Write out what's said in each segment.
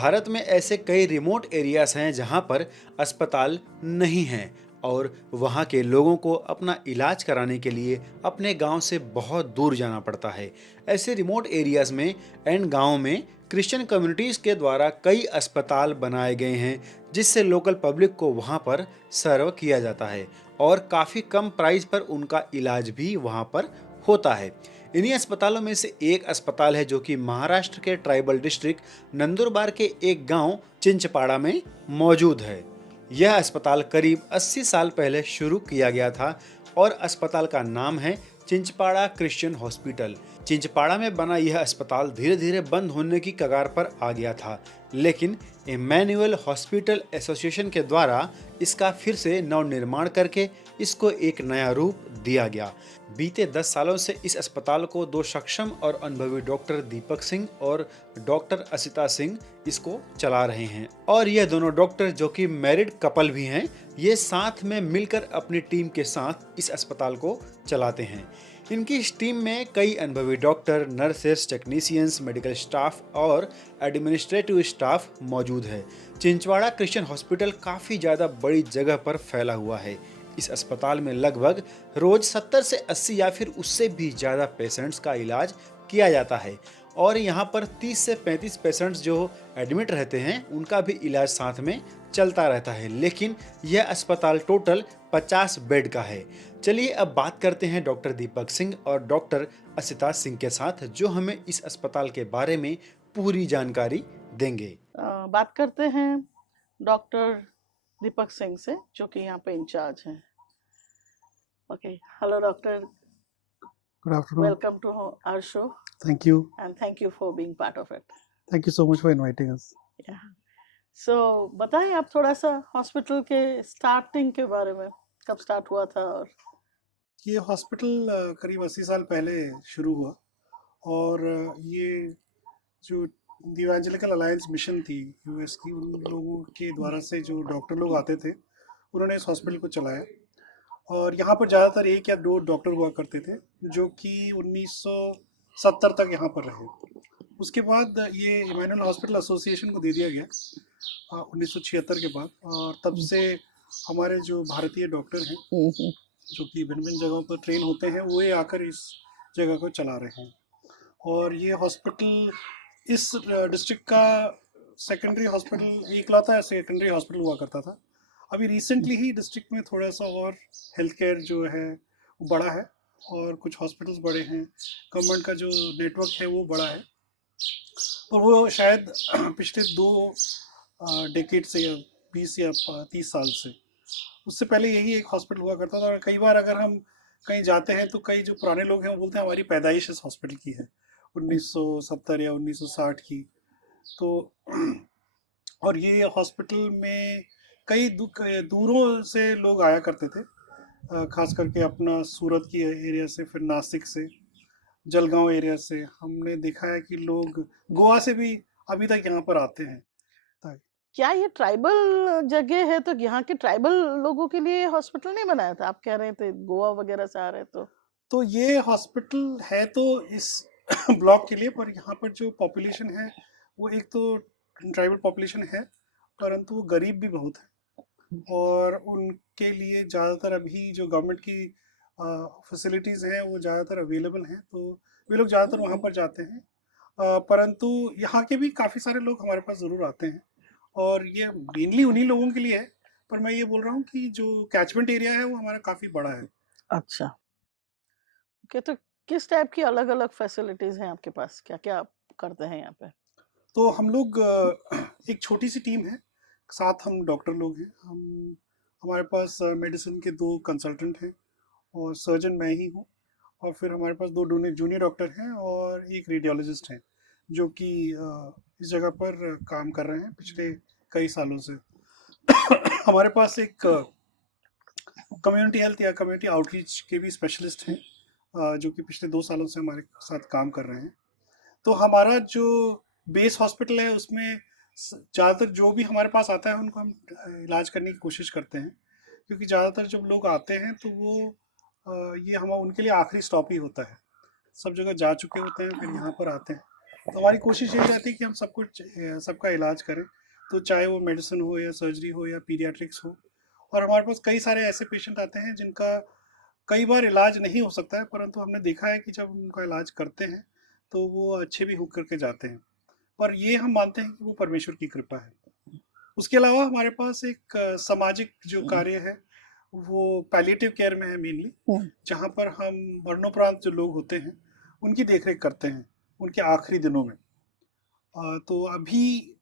भारत में ऐसे कई रिमोट एरियाज हैं जहां पर अस्पताल नहीं हैं और वहां के लोगों को अपना इलाज कराने के लिए अपने गांव से बहुत दूर जाना पड़ता है। ऐसे रिमोट एरियाज में एंड गांव में क्रिश्चियन कम्युनिटीज के द्वारा कई अस्पताल बनाए गए हैं जिससे लोकल पब्लिक को वहां पर सर्व किया जाता है और काफ़ी कम प्राइस पर उनका इलाज भी वहां पर होता है। इन्हीं अस्पतालों में से एक अस्पताल है जो कि महाराष्ट्र के ट्राइबल डिस्ट्रिक्ट नंदुरबार के एक गांव चिंचपाड़ा में मौजूद है। यह अस्पताल करीब 80 साल पहले शुरू किया गया था और अस्पताल का नाम है चिंचपाड़ा क्रिश्चियन हॉस्पिटल। चिंचपाड़ा में बना यह अस्पताल धीरे धीरे बंद होने की कगार पर आ गया था, लेकिन इमैनुअल हॉस्पिटल एसोसिएशन के द्वारा इसका फिर से नवनिर्माण करके इसको एक नया रूप दिया गया। बीते 10 सालों से इस अस्पताल को दो सक्षम और अनुभवी डॉक्टर दीपक सिंह और डॉक्टर असिता सिंह इसको चला रहे हैं और यह दोनों डॉक्टर जो कि मैरिड कपल भी हैं, ये साथ में मिलकर अपनी टीम के साथ इस अस्पताल को चलाते हैं। इनकी इस टीम में कई अनुभवी doctor, nurses, technicians, medical staff और एडमिनिस्ट्रेटिव स्टाफ मौजूद है। चिंचवाड़ा क्रिश्चियन हॉस्पिटल काफ़ी ज़्यादा बड़ी जगह पर फैला हुआ है। इस अस्पताल में लगभग रोज 70 से 80 या फिर उससे भी ज़्यादा पेशेंट्स का इलाज किया जाता है और यहाँ पर 30 से 35 पेशेंट्स जो एडमिट रहते हैं उनका भी इलाज साथ में चलता रहता है। लेकिन यह अस्पताल टोटल 50 बेड का है। चलिए अब बात करते हैं डॉक्टर दीपक सिंह और डॉक्टर असिता सिंह के साथ, जो हमें इस अस्पताल के बारे में पूरी जानकारी देंगे। बात करते हैं डॉक्टर दीपक सिंह से, जो कि यहाँ पे इंचार्ज हैं। Okay, hello doctor, Good afternoon. Welcome to our show Thank you. And thank you for being part of it. Thank you so much for inviting us. So बताएं आप थोड़ा सा हॉस्पिटल के स्टार्टिंग के बारे में, कब स्टार्ट हुआ था? और ये हॉस्पिटल करीब 80 साल पहले शुरू हुआ और ये जो इवेंजेलिकल अलायंस मिशन थी यूएस की, उन लोगों के द्वारा से जो डॉक्टर लोग आते थे उन्होंने इस हॉस्पिटल को चलाया और यहाँ पर ज़्यादातर एक या दो डॉक्टर हुआ करते थे जो कि 1970 तक यहाँ पर रहे। उसके बाद ये इमैनुअल हॉस्पिटल एसोसिएशन को दे दिया गया 1976 के बाद, और तब से हमारे जो भारतीय डॉक्टर हैं जो कि भिन्न भिन्न जगहों पर ट्रेन होते हैं वो ये आकर इस जगह को चला रहे हैं। और ये हॉस्पिटल इस डिस्ट्रिक्ट का सेकेंडरी हॉस्पिटल, इकलौता सेकेंडरी हॉस्पिटल हुआ करता था। अभी रिसेंटली ही डिस्ट्रिक्ट में थोड़ा सा और हेल्थ केयर जो है वो बड़ा है और कुछ हॉस्पिटल्स बड़े हैं, गवर्नमेंट का जो नेटवर्क है वो बड़ा है। और वो शायद पिछले 2 डेकेड से या 20 या 30 साल से, उससे पहले यही एक हॉस्पिटल हुआ करता था। और कई बार अगर हम कहीं जाते हैं तो कई जो पुराने लोग हैं वो बोलते हैं हमारी पैदाइश इस हॉस्पिटल की है, 1970 या 1960 की। तो और ये हॉस्पिटल में कई दूरों से लोग आया करते थे, खास करके अपना सूरत की एरिया से, फिर नासिक से, जलगांव एरिया से। हमने देखा है कि लोग गोवा से भी अभी तक यहाँ पर आते हैं। क्या ये ट्राइबल जगह है, तो यहाँ के ट्राइबल लोगों के लिए हॉस्पिटल नहीं बनाया था? आप कह रहे थे गोवा वगैरह से आ रहे तो ये हॉस्पिटल है तो इस ब्लॉक के लिए, पर यहाँ पर जो पॉपुलेशन है वो एक तो ट्राइबल पॉपुलेशन है, परंतु वो गरीब भी बहुत है और उनके लिए ज़्यादातर अभी जो गवर्नमेंट की फैसिलिटीज़ हैं वो ज़्यादातर अवेलेबल हैं, तो वे लोग ज़्यादातर वहाँ पर जाते हैं। परंतु यहाँ के भी काफ़ी सारे लोग हमारे पास ज़रूर आते हैं और ये मेनली उन्हीं लोगों के लिए है। पर मैं ये बोल रहा हूँ कि जो कैचमेंट एरिया है वो हमारा काफ़ी बड़ा है। अच्छा, ओके, तो किस टाइप की अलग अलग फैसिलिटीज हैं आपके पास? क्या क्या आप करते हैं यहाँ पे? तो हम लोग एक छोटी सी टीम है, 7 हम डॉक्टर लोग हैं। हमारे पास मेडिसिन के 2 कंसल्टेंट हैं और सर्जन मैं ही हूँ, और फिर हमारे पास 2 जूनियर डॉक्टर हैं और एक रेडियोलॉजिस्ट हैं जो कि इस जगह पर काम कर रहे हैं पिछले कई सालों से। हमारे पास एक कम्युनिटी हेल्थ या कम्युनिटी आउटरीच के भी स्पेशलिस्ट हैं जो कि पिछले 2 सालों से हमारे साथ काम कर रहे हैं। तो हमारा जो बेस हॉस्पिटल है उसमें ज़्यादातर जो भी हमारे पास आता है उनको हम इलाज करने की कोशिश करते हैं, क्योंकि ज़्यादातर जब लोग आते हैं तो वो ये हम उनके लिए आखिरी स्टॉप ही होता है। सब जगह जा चुके होते हैं, फिर यहाँ पर आते हैं तो हमारी कोशिश यही रहती है कि हम सब कुछ सबका इलाज करें, तो चाहे वो मेडिसिन हो या सर्जरी हो या पीडियाट्रिक्स हो। और हमारे पास कई सारे ऐसे पेशेंट आते हैं जिनका कई बार इलाज नहीं हो सकता है, परंतु हमने देखा है कि जब उनका इलाज करते हैं तो वो अच्छे भी हो करके जाते हैं। पर ये हम मानते हैं कि वो परमेश्वर की कृपा है। उसके अलावा हमारे पास एक सामाजिक जो कार्य है वो पैलिएटिव केयर में है मेनली, जहाँ पर हम मरणोपरांत जो लोग होते हैं उनकी देखरेख करते हैं उनके आखिरी दिनों में। तो अभी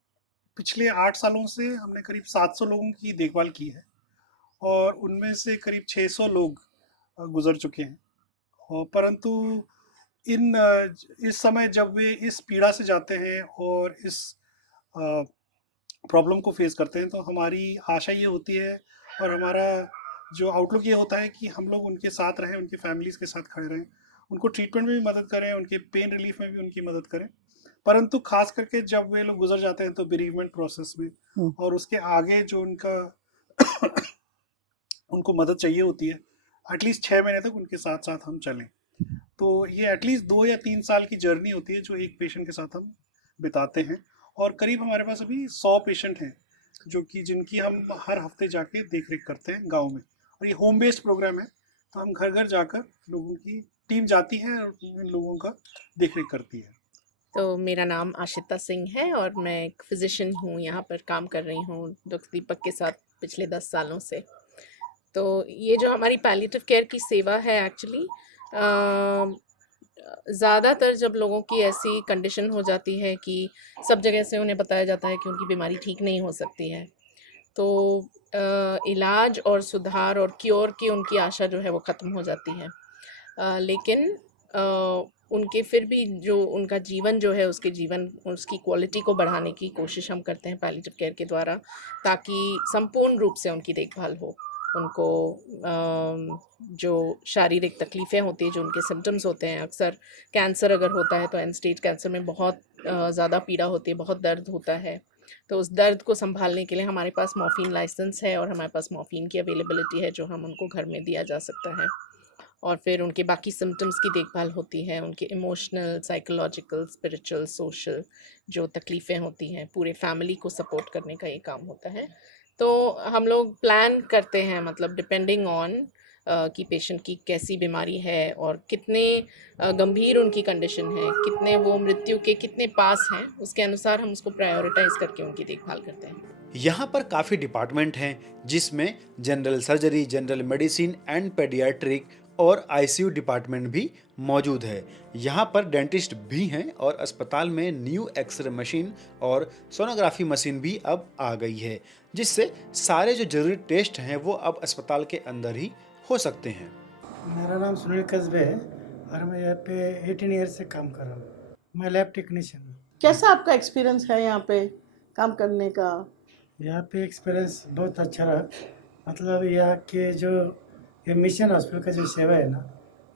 पिछले 8 सालों से हमने करीब 700 लोगों की देखभाल की है और उनमें से करीब 600 लोग गुजर चुके हैं। और परंतु इस समय जब वे इस पीड़ा से जाते हैं और इस प्रॉब्लम को फेस करते हैं, तो हमारी आशा ये होती है और हमारा जो आउटलुक ये होता है कि हम लोग उनके साथ रहें, उनकी फैमिलीज के साथ खड़े रहें, उनको ट्रीटमेंट में भी मदद करें, उनके पेन रिलीफ में भी उनकी मदद करें। परंतु खास करके जब वे लोग गुजर जाते हैं तो बेरीवमेंट प्रोसेस में और उसके आगे जो उनका उनको मदद चाहिए होती है, एटलीस्ट 6 महीने तक उनके साथ साथ हम चलें। तो ये एटलीस्ट 2 या 3 साल की जर्नी होती है जो एक पेशेंट के साथ हम बिताते हैं। और करीब हमारे पास अभी 100 पेशेंट हैं जो कि जिनकी हम हर हफ्ते जाके देख रेख करते हैं गांव में। और ये होम बेस्ड प्रोग्राम है, तो हम घर घर जाकर लोगों की टीम जाती है और इन लोगों का देख रेख करती है। तो मेरा नाम आशिता सिंह है और मैं एक फिजिशियन हूँ, यहाँ पर काम कर रही हूँ डॉक्टर दीपक के साथ पिछले 10 सालों से। तो ये जो हमारी पैलिएटिव केयर की सेवा है एक्चुअली ज़्यादातर जब लोगों की ऐसी कंडीशन हो जाती है कि सब जगह से उन्हें बताया जाता है कि उनकी बीमारी ठीक नहीं हो सकती है, तो इलाज और सुधार और क्योर की उनकी आशा जो है वो ख़त्म हो जाती है। लेकिन उनके फिर भी जो उनका जीवन जो है उसकी क्वालिटी को बढ़ाने की कोशिश हम करते हैं पैलिएटिव केयर के द्वारा, ताकि संपूर्ण रूप से उनकी देखभाल हो। उनको जो शारीरिक तकलीफ़ें होती हैं, जो उनके सिम्टम्स होते हैं, अक्सर कैंसर अगर होता है तो एंड स्टेज कैंसर में बहुत ज़्यादा पीड़ा होती है, बहुत दर्द होता है। तो उस दर्द को संभालने के लिए हमारे पास मॉर्फिन लाइसेंस है और हमारे पास मॉर्फिन की अवेलेबिलिटी है जो हम उनको घर में दिया जा सकता है। और फिर उनके बाकी सिम्टम्स की देखभाल होती है, उनके इमोशनल, साइकोलॉजिकल, स्पिरिचुअल, सोशल जो तकलीफ़ें होती हैं, पूरे फैमिली को सपोर्ट करने का ये काम होता है। तो हम लोग प्लान करते हैं, मतलब डिपेंडिंग ऑन कि पेशेंट की कैसी बीमारी है और कितने गंभीर उनकी कंडीशन है, कितने वो मृत्यु के कितने पास हैं, उसके अनुसार हम उसको प्रायोरिटाइज़ करके उनकी देखभाल करते हैं। यहाँ पर काफ़ी डिपार्टमेंट हैं जिसमें general surgery, general medicine and paediatric और आईसीयू डिपार्टमेंट भी मौजूद है। यहाँ पर डेंटिस्ट भी हैं और अस्पताल में न्यू एक्सरे मशीन और सोनोग्राफी मशीन भी अब आ गई है, जिससे सारे जो जरूरी टेस्ट हैं वो अब अस्पताल के अंदर ही हो सकते हैं। मेरा नाम सुनील कस्बे है और मैं यहाँ पे 18 ईयर से काम कर रहा हूँ। मैं लैब टेक्नीशियन हूँ। कैसा आपका एक्सपीरियंस है यहाँ पे काम करने का? यहाँ पे एक्सपीरियंस बहुत अच्छा रहा। मतलब यहाँ के जो ये मिशन हॉस्पिटल का जो सेवा है ना,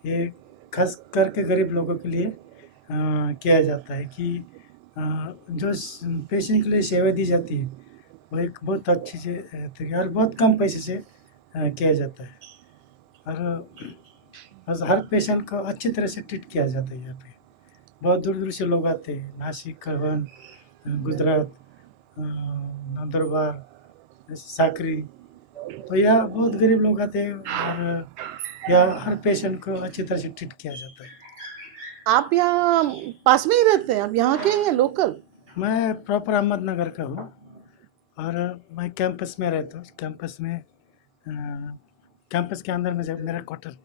ये खास करके गरीब लोगों के लिए किया जाता है कि जो पेशेंट के लिए सेवा दी जाती है वो एक बहुत अच्छी से और बहुत कम पैसे से किया जाता है। और हर पेशेंट को अच्छी तरह से ट्रीट किया जाता है। यहाँ पे बहुत दूर दूर से लोग आते हैं, नासिक, करवन, गुजरात, नंदुरबार, साकरी। तो यहाँ बहुत गरीब लोग आते हैं और यहाँ हर पेशेंट को अच्छी तरह से ट्रीट किया जाता है। आप यहाँ पास में ही रहते हैं? आप यहाँ के हैं, लोकल? मैं प्रॉपर अहमदनगर का हूँ और मैं कैंपस में रहता हूँ। कैंपस के अंदर में मेरा क्वार्टर।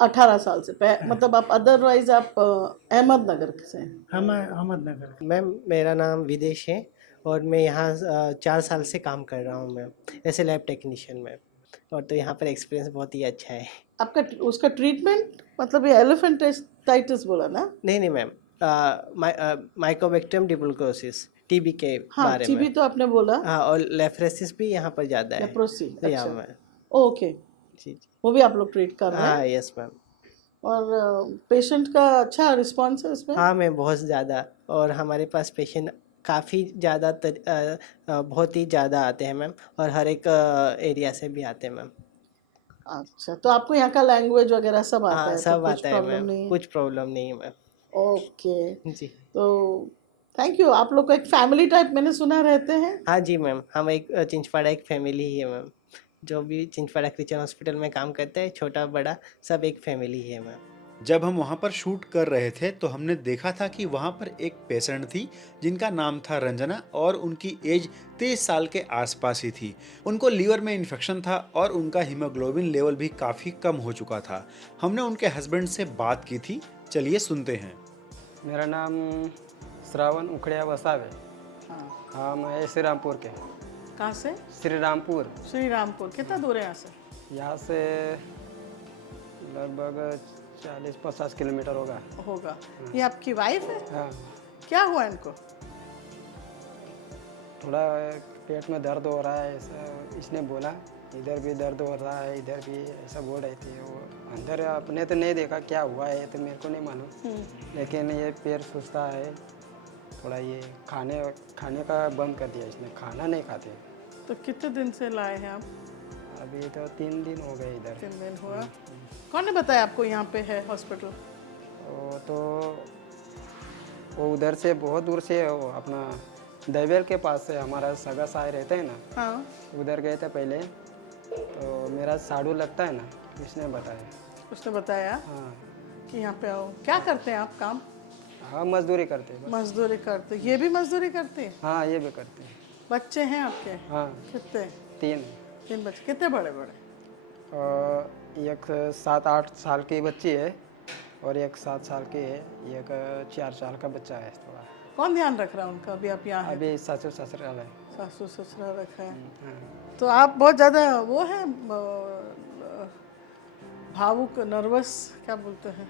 18 साल से मतलब आप अदरवाइज आप अहमदनगर से हैं? हाँ, मैं अहमदनगर। मैम मेरा नाम विदेश है और मैं यहाँ 4 साल से काम कर रहा हूँ मैम, ऐसे लैब टेक्नीशियन में। और तो यहाँ पर एक्सपीरियंस बहुत ही अच्छा है। आपका उसका ट्रीटमेंट मतलब ये एलिफेंटाइटिस बोला ना? नहीं मैम, माइकोबैक्टीरियम ट्यूबरकुलोसिस, टीबी के हाँ, बारे टीबी में। तो आपने बोला। हाँ, और लेप्रोसिस भी यहाँ पर ज़्यादा है। लेप्रोसी, तो यहाँ अच्छा। में ओके, जी। वो भी आप लोग ट्रीट कर रहे हैं? हाँ, यस मैम। और पेशेंट का अच्छा रिस्पांस है इसमें? हाँ मैम, बहुत ज़्यादा। और हमारे पास पेशेंट काफ़ी ज़्यादा बहुत ही ज़्यादा आते हैं मैम, और हर एक एरिया से भी आते हैं मैम। अच्छा, तो आपको यहाँ का लैंग्वेज वगैरह सब आता हाँ, है? सब तो कुछ आता है प्रॉब्लम मैम, नहीं है? कुछ प्रॉब्लम नहीं है मैम। ओके, जी। तो थैंक यू। आप लोग का एक फैमिली टाइप मैंने सुना रहते हैं। हाँ जी मैम, हम एक चिंचपाड़ा एक फैमिली ही है मैम। जो भी चिंचपाड़ा क्रिश्चियन हॉस्पिटल में काम करते हैं, छोटा बड़ा सब एक फैमिली ही है मैम। जब हम वहाँ पर शूट कर रहे थे तो हमने देखा था कि वहाँ पर एक पेशेंट थी जिनका नाम था रंजना और उनकी एज 23 साल के आसपास ही थी। उनको लीवर में इन्फेक्शन था और उनका हीमोग्लोबिन लेवल भी काफ़ी कम हो चुका था। हमने उनके हस्बैंड से बात की थी, चलिए सुनते हैं। मेरा नाम श्रावण उखड़िया वसावे। हाँ, हाँ, मैं श्री रामपुर के। कहाँ से? श्री रामपुर। श्री रामपुर। कितना दूर है यहाँ से? यहाँ से लगभग 40-50 किलोमीटर होगा। होगा। ये आपकी वाइफ है? हाँ, क्या हुआ इनको? थोड़ा पेट में दर्द हो रहा है ऐसा इसने बोला। इधर भी दर्द हो रहा है, इधर भी ऐसा बोल रही थी वो। अंदर अपने तो नहीं देखा क्या हुआ है तो मेरे को नहीं मालूम, लेकिन ये पैर सुस्ता है थोड़ा। ये खाने खाने का बंद कर दिया इसने, खाना नहीं खाते। तो कितने दिन से लाए हैं आप? अभी तो 3 दिन हो गए इधर। 3 दिन हुआ। कौन ने बताया आपको यहाँ पे है हॉस्पिटल? वो तो वो उधर से बहुत दूर से वो अपना दैवेल के पास से हमारा सगा साय रहते हैं ना, हाँ, उधर गए थे पहले। तो मेरा साड़ू लगता है ना, इसने बताया। उसने बताया हाँ कि यहाँ पे आओ। क्या करते हैं आप काम? हाँ, मजदूरी करते हैं बस। मजदूरी करते? ये भी मजदूरी करते हैं? हाँ, ये भी करते हैं। बच्चे हैं आपके? हाँ, कितने? 3। 3 बच्चे। कितने बड़े बड़े? और एक 7-8 साल की बच्ची है और एक 7 साल की है, एक 4 साल का बच्चा है थोड़ा। कौन ध्यान रख रहा है उनका? अभी आप यहाँ हैं? अभी ससुर ससुराल है। सासू ससुरा रखा है। हाँ। तो आप बहुत ज़्यादा वो है भावुक, नर्वस, क्या बोलते हैं,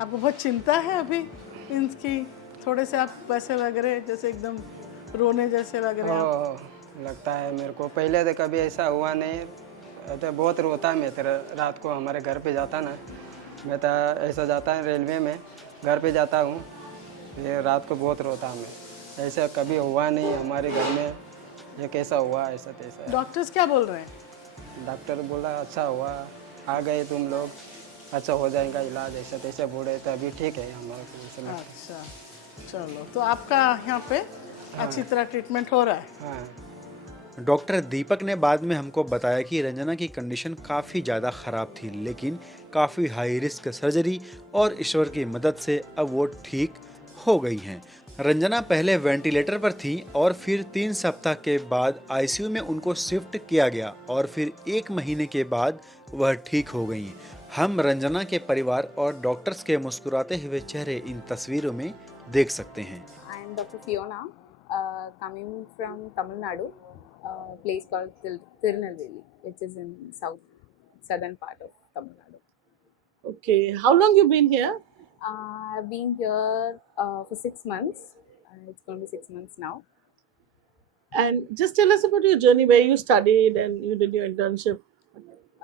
आपको बहुत चिंता है अभी इनकी? थोड़े से आप वैसे लग रहे हैं जैसे एकदम रोने जैसे लग रहे हैं आप। लगता है मेरे को। पहले तो कभी ऐसा हुआ नहीं। तो बहुत रोता मैं तो रात को हमारे घर पे जाता ना, मैं तो ऐसा जाता है रेलवे में, घर पे जाता हूँ, ये रात को बहुत रोता मैं। ऐसा कभी हुआ नहीं हमारे घर में, ये कैसा हुआ ऐसा तैसा। डॉक्टर्स क्या बोल रहे हैं? डॉक्टर बोला अच्छा हुआ, आ गए तुम लोग, अच्छा हो जाएगा इलाज ऐसा तैसा बोल रहे थे। अभी ठीक है हमारा को ऐसा लगता अच्छा, चलो। तो आपका यहाँ पे अच्छी तरह ट्रीटमेंट हो रहा है? है। हाँ, डॉक्टर दीपक ने बाद में हमको बताया कि रंजना की कंडीशन काफ़ी ज़्यादा ख़राब थी, लेकिन काफ़ी हाई रिस्क सर्जरी और ईश्वर की मदद से अब वो ठीक हो गई हैं। रंजना पहले वेंटिलेटर पर थी और फिर 3 सप्ताह के बाद आईसीयू में उनको शिफ्ट किया गया और फिर 1 महीने के बाद वह ठीक हो गईं। हम रंजना के परिवार और डॉक्टर्स के मुस्कुराते हुए चेहरे इन तस्वीरों में देख सकते हैं। I am Dr. Fiona, coming from Tamil Nadu, place called Tirunelveli, which is in southern part of Tamil Nadu. Okay, how long you been here? I've been here for 6 months. It's going to be 6 months now. And just tell us about your journey, where you studied and you did your internship.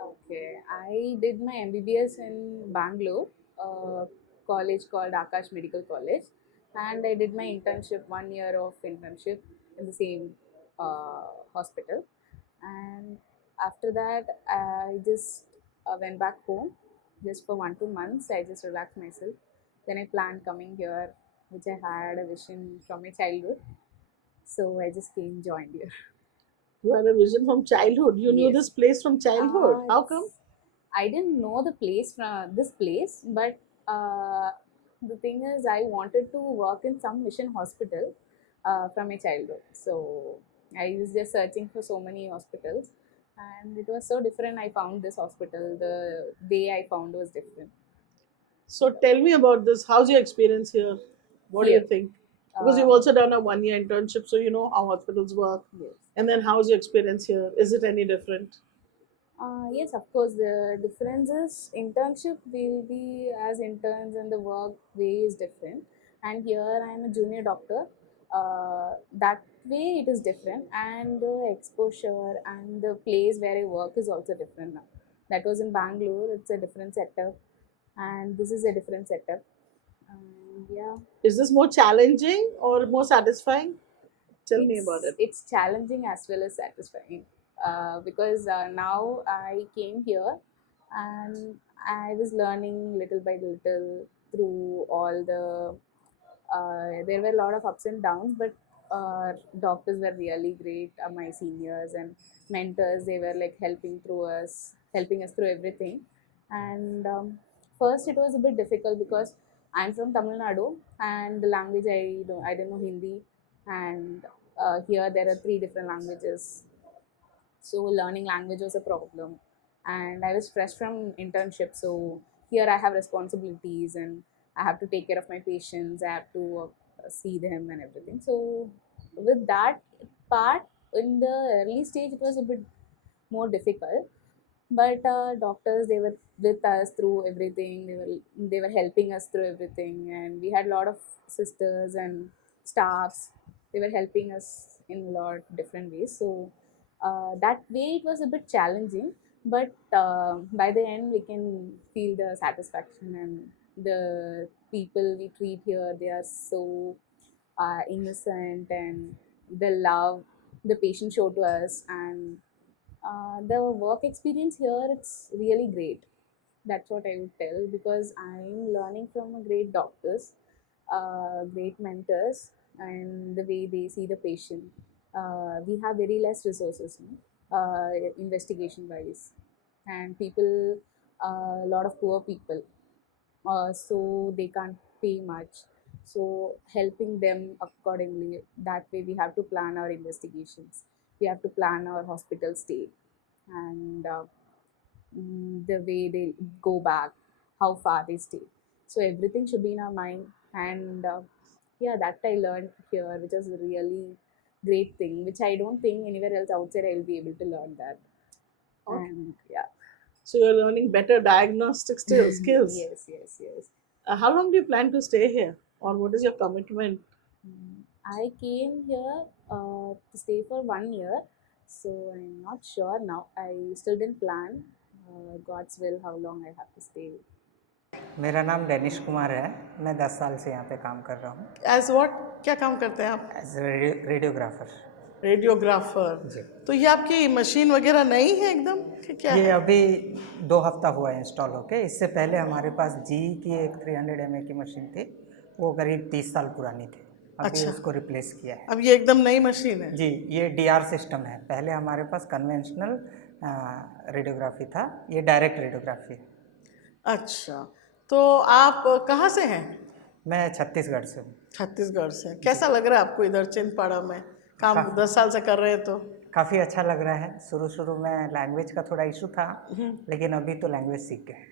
Okay, I did my MBBS in Bangalore, college called Akash Medical College, and I did my internship, 1 year of internship in the same hospital. And after that, I just went back home just for 1-2 months. I just relaxed myself. Then I planned coming here, which I had a vision from my childhood. So I just came, joined here. You had a vision from childhood. You knew Yes. this place from childhood. How come? I didn't know the place from this place, but the thing is, I wanted to work in some mission hospital from my childhood. So I was just searching for so many hospitals, and it was so different. I found this hospital. The day I found was different. So tell me about this. How's your experience here? What do you Here. think? Because you've also done a 1 year internship, so you know how hospitals work. Yes. And then how's your experience here? Is it any different? Yes, of course. The difference is internship will be as interns and the work way is different. And here I am a junior doctor. That way it is different, and the exposure and the place where I work is also different now. That was in Bangalore. It's a different setup, and this is a different setup. Yeah. Is this more challenging or more satisfying? Tell me about it. It's challenging as well as satisfying because now I came here and I was learning little by little through all the. There were a lot of ups and downs, but doctors were really great. My seniors and mentors, they were like helping us through everything. And first, it was a bit difficult because I'm from Tamil Nadu, and the language I didn't know Hindi, and here there are three different languages, so learning language was a problem. And I was fresh from internship, so here I have responsibilities and I have to take care of my patients, I have to see them and everything. So with that part, in the early stage it was a bit more difficult, but doctors, they were with us through everything, they were helping us through everything, and we had a lot of sisters and staffs, they were helping us in a lot different ways. So that way it was a bit challenging, but by the end we can feel the satisfaction, and the people we treat here, they are so innocent, and the love the patient show to us, and the work experience here, it's really great. That's what I would tell, because I'm learning from a great doctors, great mentors, and the way they see the patient. We have very less resources, investigation wise, and people, a lot of poor people, so they can't pay much. So helping them accordingly, that way we have to plan our investigations, we have to plan our hospital stay, and the way they go back, how far they stay. So everything should be in our mind, and yeah, that I learned here, which was a really great thing, which I don't think anywhere else outside I will be able to learn that. Okay. And yeah. So you're learning better diagnostic skills. Yes. How long do you plan to stay here, or what is your commitment? I came here to stay for 1 year, so I'm not sure now. I still didn't plan. God's will, how long I have to stay. मेरा नाम Danish Kumar है। मैं 10 साल से यहाँ पे काम कर रहा हूँ एज व्हाट, क्या काम करते हैं आप? As radiographer. रेडियोग्राफर। जी। तो ये आपकी मशीन वगैरह नई है एकदम कि क्या ये है? अभी 2 हफ्ता हुआ है इंस्टॉल होके। इससे पहले हमारे पास जी की एक 300 mA की मशीन थी, वो करीब 30 साल पुरानी थी। अभी अच्छा। उसको रिप्लेस किया है। अब ये एकदम नई मशीन है? जी, ये डीआर सिस्टम है। पहले हमारे पास कन्वेंशनल रेडियोग्राफी था, ये डायरेक्ट रेडियोग्राफी है। अच्छा, तो आप कहाँ से हैं? मैं छत्तीसगढ़ से हूँ। छत्तीसगढ़ से। कैसा लग रहा है आपको इधर चिंदपाड़ा में काम? 10 साल से कर रहे हैं तो काफ़ी अच्छा लग रहा है। शुरू में लैंग्वेज का थोड़ा इशू था, लेकिन अभी तो लैंग्वेज सीख गए।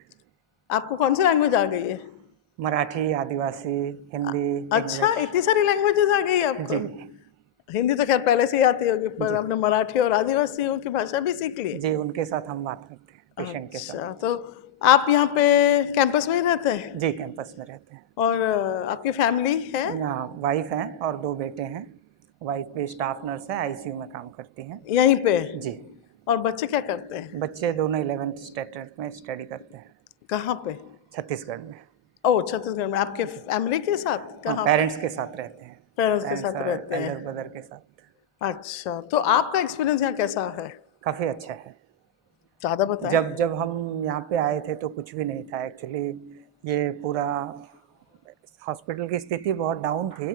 आपको कौन सी लैंग्वेज आ गई है? मराठी, आदिवासी, हिंदी। अच्छा, इतनी सारी लैंग्वेजेस आ गई आपको? जी। हिंदी तो खैर पहले से ही आती होगी, पर आपने मराठी और आदिवासियों की भाषा भी सीख ली? जी, उनके साथ हम बात करते हैं, पेशेंट के साथ। अच्छा, तो आप यहाँ पे कैंपस में ही रहते हैं? जी, कैंपस में रहते हैं। और आपकी फैमिली है? वाइफ हैं और 2 बेटे हैं। वाइफ भी स्टाफ नर्स है, आईसीयू में काम करती हैं। यहीं पे? जी। और बच्चे क्या करते हैं? बच्चे दोनों 11th स्टैंडर्ड में स्टडी करते हैं। कहाँ पे? छत्तीसगढ़ में। ओह, छत्तीसगढ़ में। आपके फैमिली के साथ? कहाँ? पेरेंट्स के साथ रहते हैं। पेरेंट्स के साथ रहते हैं? एल्डर ब्रदर के साथ। अच्छा, तो आपका एक्सपीरियंस यहाँ कैसा है? काफ़ी अच्छा है। ज़्यादा बताएं। जब हम यहाँ पे आए थे तो कुछ भी नहीं था एक्चुअली। ये पूरा हॉस्पिटल की स्थिति बहुत डाउन थी,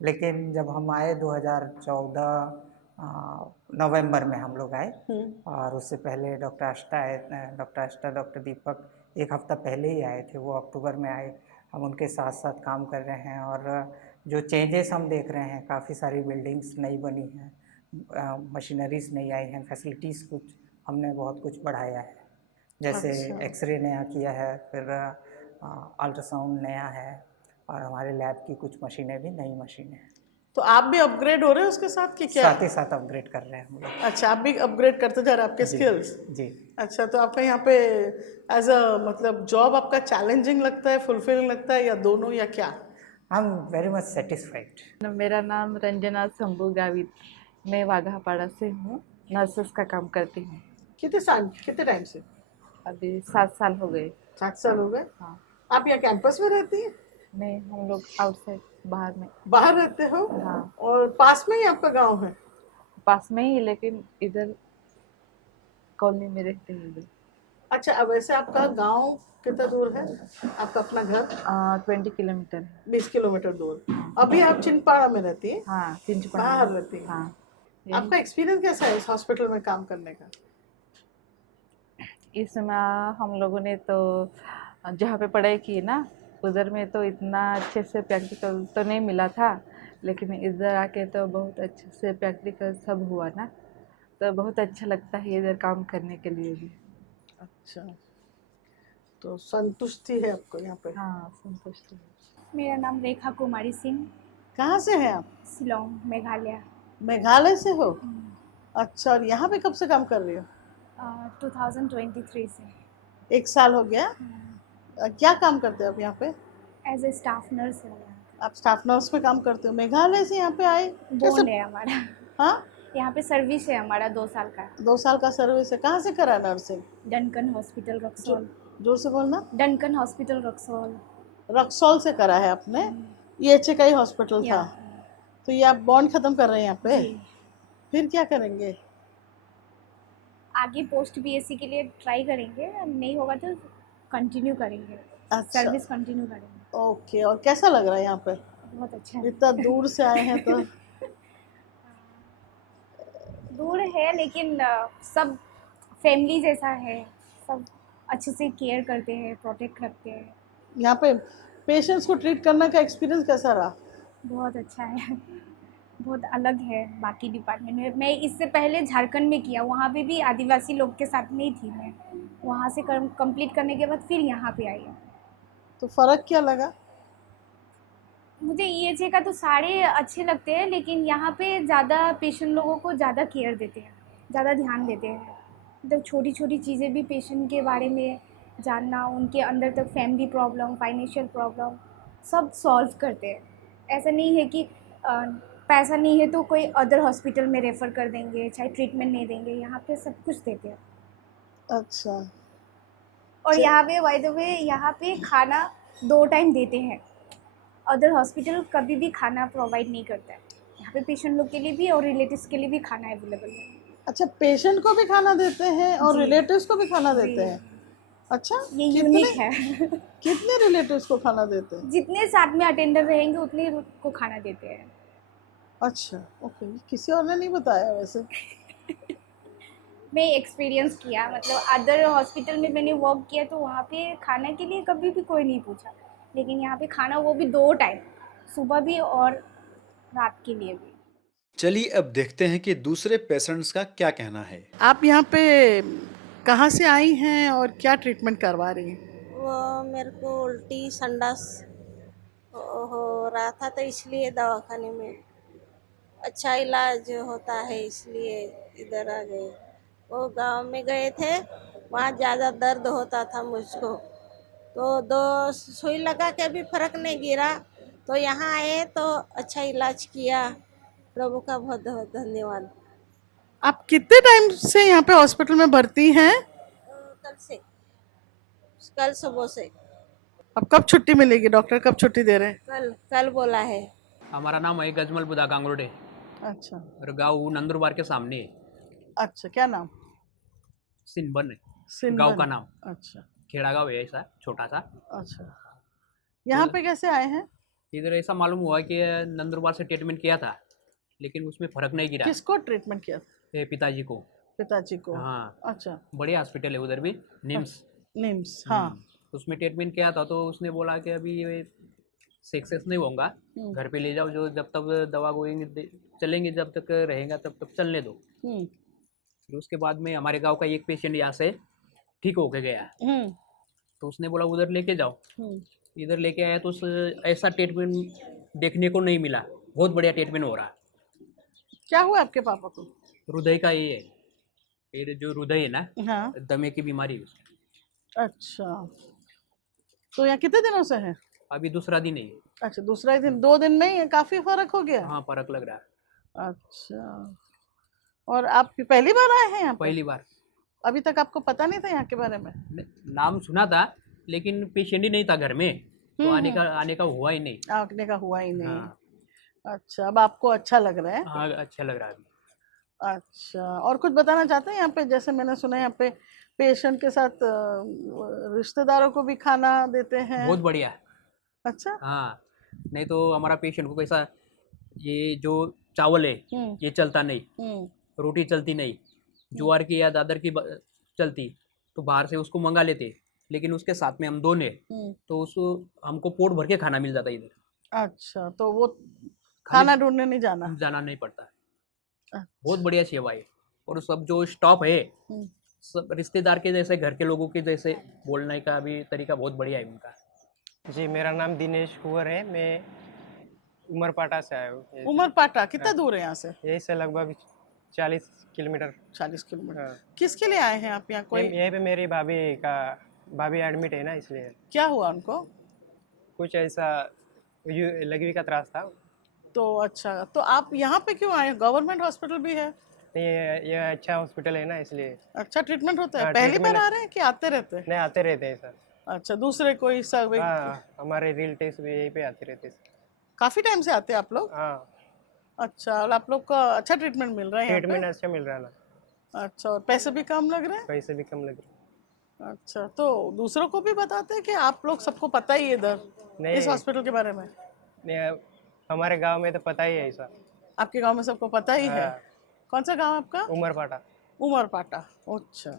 लेकिन जब हम आए 2014 नवंबर में हम लोग आए, और उससे पहले डॉक्टर आष्टा, डॉक्टर दीपक 1 हफ्ता पहले ही आए थे। वो अक्टूबर में आए। हम उनके साथ साथ काम कर रहे हैं, और जो चेंजेस हम देख रहे हैं, काफ़ी सारी बिल्डिंग्स नई बनी हैं, मशीनरीज नई आई हैं, फैसिलिटीज़ कुछ हमने बहुत कुछ बढ़ाया है। जैसे अच्छा। एक्सरे नया किया है, फिर अल्ट्रासाउंड नया है, और हमारे लैब की कुछ मशीनें भी नई मशीनें हैं। तो आप भी अपग्रेड हो रहे हो उसके साथ कि क्या? साथ ही साथ अपग्रेड कर रहे हैं हम लोग। अच्छा, आप भी अपग्रेड करते जा रहे हैं आपके स्किल्स? जी। अच्छा, तो आपका यहाँ पे एज अ मतलब जॉब आपका चैलेंजिंग लगता है, फुलफिलिंग लगता है, या दोनों, या क्या? I am very much satisfied. मेरा नाम रंजना शंभू गावित, मैं वाघापाड़ा से हूँ, नर्सेस का काम करती हूँ। कितने टाइम से? अभी 7 साल हो गए। 7 साल हो गए? हाँ। आप यहाँ कैंपस में रहती हैं? नहीं, हम लोग आउटसाइड, बाहर में। बाहर रहते हो? हाँ। और पास में ही आपका गांव है? पास में ही, लेकिन इधर कॉलोनी में रहते हैं इधर। अच्छा, अब वैसे आपका गांव कितना दूर है, आपका अपना घर? 20 किलोमीटर। 20 किलोमीटर दूर। अभी आप चिंपाड़ा में रहती है? हाँ, चिंचपाड़ा बाहर में। रहती है। हाँ, आपका एक्सपीरियंस कैसा है इस हॉस्पिटल में काम करने का? इसमें हम लोगों ने तो जहाँ पे पढ़ाई की ना, उधर में तो इतना अच्छे से प्रैक्टिकल तो नहीं मिला था, लेकिन इधर आके तो बहुत अच्छे से प्रैक्टिकल सब हुआ ना, तो बहुत अच्छा लगता है इधर काम करने के लिए भी। अच्छा, तो संतुष्टि है आपको यहाँ पे? हाँ, संतुष्ट है। मेरा नाम रेखा कुमारी सिंह, कहाँ से हैं आप? शिलोंग, मेघालय। मेघालय से हो? अच्छा, और यहाँ पे कब से काम कर रही हो? 2023 से। 1 साल हो गया? क्या काम करते हो आप यहाँ पे? एज ए स्टाफ नर्स है। आप स्टाफ नर्स में काम करते हो? मेघालय से यहाँ पे आए बोन है हमारा। हाँ, यहाँ पे सर्विस है हमारा 2 साल का। 2 साल का सर्विस है। कहाँ से करा नर्सिंग? Duncan hospital Raxaul. जोर से बोलना। Duncan hospital Raxaul. रक्सौल से करा है आपने? ये HAKI हॉस्पिटल था? तो ये आप बॉन्ड खत्म कर रहे हैं यहाँ पे? फिर क्या करेंगे? आगे पोस्ट BSc के लिए ट्राई करेंगे, नहीं होगा तो कंटिन्यू करेंगे। अच्छा। सर्विस कंटिन्यू करेंगे। ओके, और कैसा लग रहा है यहाँ पे? बहुत अच्छा है। इतना दूर से आए हैं तो? दूर है लेकिन सब फैमिली जैसा है, सब अच्छे से केयर करते हैं, प्रोटेक्ट रखते हैं। यहाँ पे पेशेंट्स को ट्रीट करने का एक्सपीरियंस कैसा रहा? बहुत अच्छा है, बहुत अलग है बाकी डिपार्टमेंट में। मैं इससे पहले झारखंड में किया, वहाँ पे भी आदिवासी लोग के साथ नहीं थी मैं। वहाँ से कंप्लीट करने के बाद फिर यहाँ पे आई। तो फ़र्क क्या लगा? मुझे EHA का तो सारे अच्छे लगते हैं, लेकिन यहाँ पे ज़्यादा पेशेंट लोगों को ज़्यादा केयर देते हैं, ज़्यादा ध्यान देते हैं। मतलब छोटी छोटी चीज़ें भी पेशेंट के बारे में जानना, उनके अंदर तक फैमिली प्रॉब्लम, फाइनेंशियल प्रॉब्लम सब सॉल्व करते हैं। ऐसा नहीं है कि पैसा नहीं है तो कोई अदर हॉस्पिटल में रेफ़र कर देंगे, चाहे ट्रीटमेंट नहीं देंगे। यहाँ पे सब कुछ देते हैं। अच्छा। और यहाँ पे बाय द वे यहाँ पे खाना 2 टाइम देते हैं। अदर हॉस्पिटल कभी भी खाना प्रोवाइड नहीं करता है। यहाँ पे पेशेंट लोग के लिए भी और रिलेटिव्स के लिए भी खाना अवेलेबल है। अच्छा, पेशेंट को भी खाना देते हैं और रिलेटिव्स को भी खाना देते हैं? अच्छा, ये यूनिक है। कितने रिलेटिव्स को खाना देते हैं? जितने साथ में अटेंडर रहेंगे उतने को खाना देते हैं। अच्छा, ओके। किसी और ने नहीं बताया वैसे? मैं एक्सपीरियंस किया, मतलब अदर हॉस्पिटल में मैंने वर्क किया तो वहाँ पे खाना के लिए कभी भी कोई नहीं पूछा, लेकिन यहाँ पे खाना वो भी 2 टाइम, सुबह भी और रात के लिए भी। चलिए अब देखते हैं कि दूसरे पेशेंट्स का क्या कहना है। आप यहाँ पे कहाँ से आई हैं और क्या ट्रीटमेंट करवा रही हैं? वो मेरे को उल्टी संडास हो रहा था, तो इसलिए दवाखाने में अच्छा इलाज होता है, इसलिए इधर आ गए। वो गांव में गए थे, वहाँ ज़्यादा दर्द होता था मुझको, तो 2 सुई लगा के भी फर्क नहीं गिरा, तो यहाँ आए तो अच्छा इलाज किया। प्रभु का बहुत बहुत धन्यवाद। आप कितने टाइम से यहाँ पे हॉस्पिटल में भर्ती हैं? कल सुबह से। अब कब छुट्टी मिलेगी? डॉक्टर कब छुट्टी दे रहे हैं? कल बोला है। हमारा नाम है गजमल बुदा गांगुर्डे अच्छा। और गाँव नंदुरबार के सामने है। अच्छा, क्या नाम? सिनबन है सिनबन। गाँव का नाम। अच्छा। खेड़ा गाँव है, ऐसा छोटा सा। अच्छा, यहाँ पे कैसे आए हैं? इधर ऐसा मालूम हुआ कि नंदुरबार से ट्रीटमेंट किया था, लेकिन उसमें फर्क नहीं गिरा। किसको ट्रीटमेंट किया था? पिताजी को। पिताजी को? हाँ। अच्छा। बड़े हॉस्पिटल है उधर भी, निम्स। निम्स, हाँ। उसमें ट्रीटमेंट किया था, तो उसने बोला कि अभी ये सक्सेस नहीं होगा, घर पे ले जाओ, जो जब तक दवा गोएंगे चलेंगे, जब तक रहेगा तब तक चलने दो। फिर उसके बाद में हमारे गांव का एक पेशेंट यहाँ से ठीक होके गया, तो उसने बोला उधर लेके जाओ। इधर लेके आया तो ऐसा ट्रीटमेंट देखने को नहीं मिला। बहुत बढ़िया ट्रीटमेंट हो रहा। क्या हुआ आपके पापा को? हृदय का ये है, ये जो हृदय है ना, हाँ। दमे की बीमारी है उसकी। अच्छा, तो यहाँ कितने दिनों से हैं? अभी दूसरा दिन है। अच्छा, दूसरा दिन। 2 दिन में ही काफी फर्क हो गया? हाँ, फर्क लग रहा है। अच्छा, और आप पहली बार आए हैं यहाँ पे? पहली बार। अभी तक आपको पता नहीं था यहाँ के बारे में? नाम सुना था, लेकिन पेशेंट ही नहीं था घर में, तो आने का हुआ ही नहीं। आने का हुआ ही नहीं। हाँ। अच्छा, अब आपको अच्छा लग रहा है? हाँ, अच्छा लग रहा है अभी। अच्छा, और कुछ बताना चाहते हैं यहाँ पे? जैसे मैंने सुना है यहाँ पे पेशेंट के साथ रिश्तेदारों को भी खाना देते हैं? बहुत बढ़िया। अच्छा। हाँ, नहीं तो हमारा पेशेंट को कैसा, ये जो चावल है ये चलता नहीं, रोटी चलती नहीं, ज्वार की या दादर की चलती तो बाहर से उसको मंगा लेते, लेकिन उसके साथ में हम दोने तो उसको हमको पोट भर के खाना मिल जाता इधर। अच्छा, तो वो खाना ढूंढने नहीं जाना नहीं पड़ता। बहुत बढ़िया सेवा है। और सब जो स्टाफ है सब रिश्तेदार के जैसे, घर के लोगों के जैसे बोलने का भी तरीका बहुत बढ़िया है उनका। जी, मेरा नाम दिनेश कुंवर है, मैं उमरपाटा से आया हूँ। उमरपाटा कितना दूर है यहाँ से? यही से लगभग 40 किलोमीटर। 40 किलोमीटर। हाँ। किसके लिए आए हैं आप यहाँ? कोई यहीं पे मेरी भाभी एडमिट है ना, इसलिए। क्या हुआ उनको? कुछ ऐसा लघवी का त्रास था। तो अच्छा, तो आप यहाँ पे क्यों आए? गवर्नमेंट हॉस्पिटल भी है। नहीं, ये अच्छा हॉस्पिटल है ना, इसलिए। अच्छा ट्रीटमेंट होता है? हाँ, पहली बार treatment- आ रहे हैं कि आते रहते हैं? नहीं, आते रहते हैं सर। अच्छा, दूसरे कोई सब हाँ, हमारे रिलेटिव्स भी यहीं पे आते रहते हैं। काफी टाइम से आते हैं आप लोग? हाँ। अच्छा, और आप लोग को अच्छा ट्रीटमेंट मिल रहा है यहाँ पे? ट्रीटमेंट अच्छा मिल रहा है ना। अच्छा, और पैसे भी कम लग रहे हैं? पैसे भी कम लग रहे हैं। अच्छा, तो दूसरों को भी बताते हैं कि आप लोग, सबको पता ही है इधर इस हॉस्पिटल के बारे में? नहीं, हमारे गांव में तो पता ही है ऐसा। आपके गांव में सबको पता ही है? हाँ। कौन सा गांव आपका? उमरपाटा। उमरपाटा, अच्छा।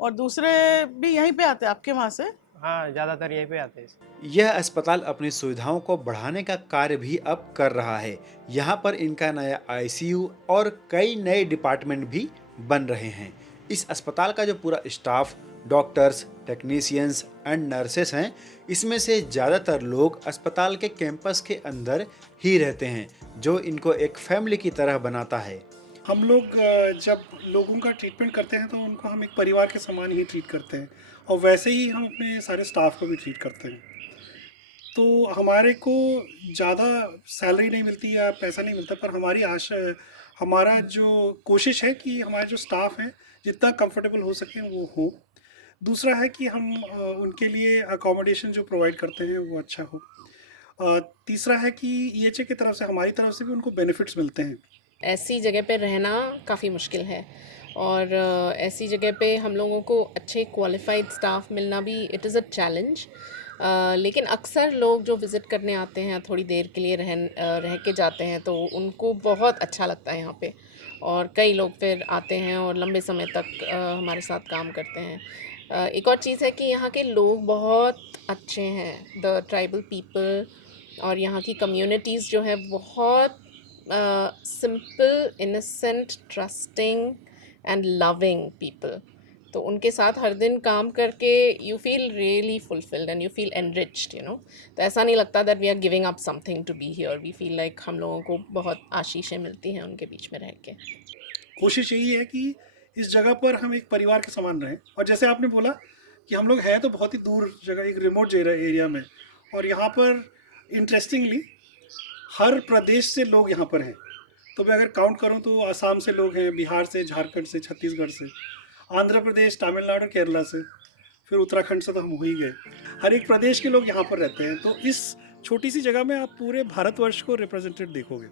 और दूसरे भी यहीं पे आते हैं आपके वहाँ से? हाँ, ज़्यादातर यहीं पे आते हैं। यह अस्पताल अपनी सुविधाओं को बढ़ाने का कार्य भी अब कर रहा है। यहाँ पर इनका नया आईसीयू और कई नए डिपार्टमेंट भी बन रहे हैं। इस अस्पताल का जो पूरा staff, doctors, technicians and nurses हैं, इसमें से ज़्यादातर लोग अस्पताल के कैंपस के अंदर ही रहते हैं, जो इनको एक फैमिली की तरह बनाता है। हम लोग जब लोगों का ट्रीटमेंट करते हैं तो उनको हम एक परिवार के समान ही ट्रीट करते हैं, और वैसे ही हम अपने सारे स्टाफ को भी ट्रीट करते हैं। तो हमारे को ज़्यादा सैलरी नहीं मिलती या पैसा नहीं मिलता, पर हमारा जो कोशिश है कि हमारे जो स्टाफ हैं जितना कंफर्टेबल हो सके वो हो। दूसरा है कि हम उनके लिए अकोमोडेशन जो प्रोवाइड करते हैं वो अच्छा हो। तीसरा है कि ईएचए की तरफ से, हमारी तरफ से भी उनको बेनिफिट्स मिलते हैं। ऐसी जगह पे रहना काफ़ी मुश्किल है, और ऐसी जगह पे हम लोगों को अच्छे क्वालिफाइड स्टाफ मिलना भी इट इज़ अ चैलेंज। लेकिन अक्सर लोग जो विज़िट करने आते हैं, थोड़ी देर के लिए रह के जाते हैं, तो उनको बहुत अच्छा लगता है यहाँ पे, और कई लोग फिर आते हैं और लंबे समय तक हमारे साथ काम करते हैं। एक और चीज़ है कि यहाँ के लोग बहुत अच्छे हैं, द ट्राइबल पीपल, और यहाँ की कम्युनिटीज़ जो है बहुत simple, innocent, trusting and loving people. तो उनके साथ हर दिन काम करके you feel really fulfilled and you feel enriched, you know. तो ऐसा नहीं लगता that we are giving up something to be here. We feel like हम लोगों को बहुत आशीषें मिलती हैं उनके बीच में रह के। कोशिश यही है कि इस जगह पर हम एक परिवार के समान रहें। और जैसे आपने बोला कि हम लोग हैं तो बहुत ही दूर जगह, एक रिमोट एरिया में, और यहाँ पर इंटरेस्टिंगली हर प्रदेश से लोग यहाँ पर हैं। तो मैं अगर काउंट करूँ तो असम से लोग हैं, बिहार से, झारखंड से, छत्तीसगढ़ से, आंध्र प्रदेश, तमिलनाडु, केरला से, फिर उत्तराखंड से तो हम हो ही गए। हर एक प्रदेश के लोग यहाँ पर रहते हैं। तो इस छोटी सी जगह में आप पूरे भारतवर्ष को रिप्रेजेंटेड देखोगे।